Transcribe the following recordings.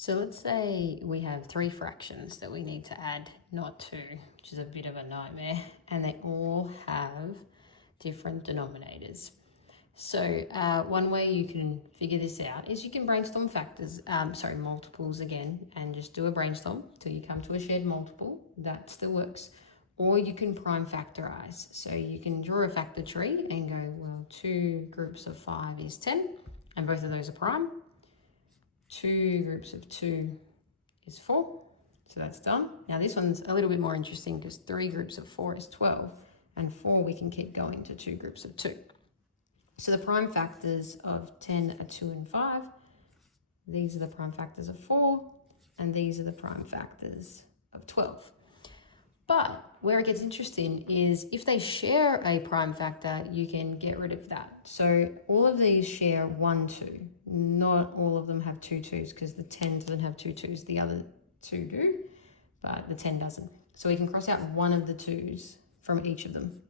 So let's say we have 3 fractions that we need to add, not 2, which is a bit of a nightmare, and they all have different denominators. So one way you can figure this out is you can brainstorm multiples again, and just do a brainstorm till you come to a shared multiple. That still works. Or you can prime factorize. So you can draw a factor tree and go, well, 2 groups of 5 is 10, and both of those are prime. 2 groups of 2 is 4, so that's done. Now this one's a little bit more interesting because 3 groups of 4 is 12, and 4 we can keep going to 2 groups of 2. So the prime factors of 10 are 2 and 5. These are the prime factors of 4, and these are the prime factors of 12. But where it gets interesting is if they share a prime factor, you can get rid of that. So all of these share 1, 2. Not all of them have 2 2s because the 10 doesn't have 2 2s. The other 2 do, but the 10 doesn't. So we can cross out one of the 2s from each of them.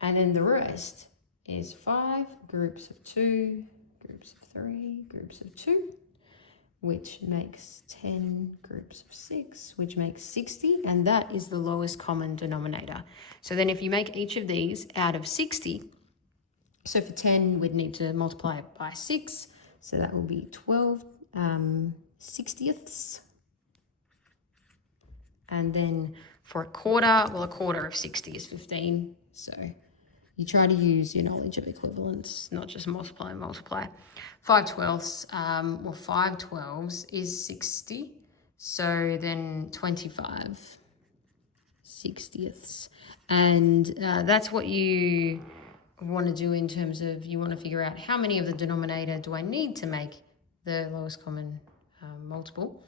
And then the rest is 5 groups of 2, groups of 3, groups of 2, which makes 10 groups of 6, which makes 60, and that is the lowest common denominator. So then if you make each of these out of 60, so for 10, we'd need to multiply it by 6, so that will be 12 60ths. And then for a quarter, well, a quarter of 60 is 15, so you try to use your knowledge of equivalence, not just multiply and multiply. 5 twelfths, 5 twelves is 60. So then 25 60ths. And that's what you want to do in terms of, you want to figure out how many of the denominator do I need to make the lowest common multiple,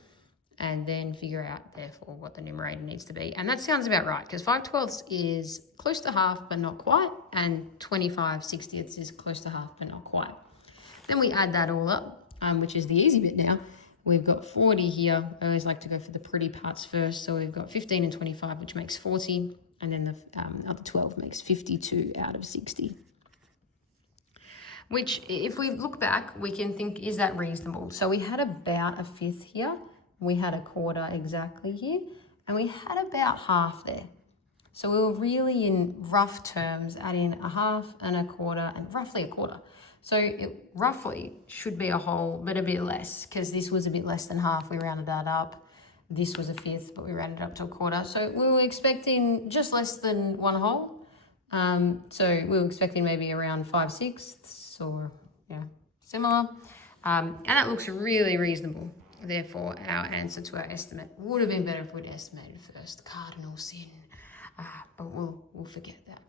and then figure out, therefore, what the numerator needs to be. And that sounds about right, because 5 twelfths is close to half, but not quite, and 25 60ths is close to half, but not quite. Then we add that all up, which is the easy bit now. We've got 40 here. I always like to go for the pretty parts first. So we've got 15 and 25, which makes 40, and then the other 12 makes 52 out of 60. Which, if we look back, we can think, is that reasonable? So we had about a fifth here. We had a quarter exactly here, and we had about half there. So we were really, in rough terms, adding a half and a quarter and roughly a quarter. So it roughly should be a whole, but a bit less, because this was a bit less than half. We rounded that up. This was a fifth, but we rounded up to a quarter. So we were expecting just less than 1 whole. So we were expecting maybe around 5 sixths or similar. And that looks really reasonable. Therefore, our answer to our estimate would have been better if we'd estimated first. Cardinal sin. But we'll forget that.